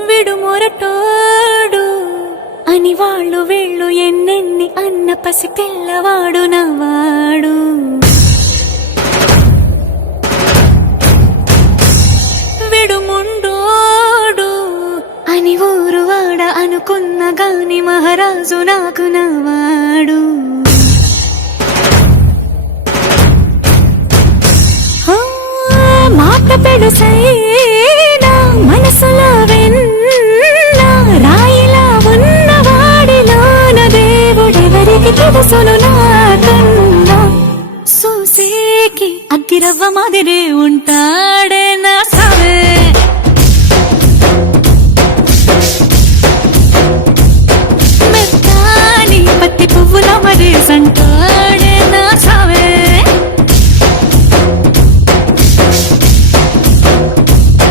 విడు మొరటోడు అని వాళ్ళు వీళ్ళు ఎన్నెన్ని అన్న పసి పిల్లవాడు నవ్వాడు. విడు ముండోడు అని ఊరు వాడ అనుకున్న గాని మహారాజు నాకు నవ్వాడు. మాట పెడుసై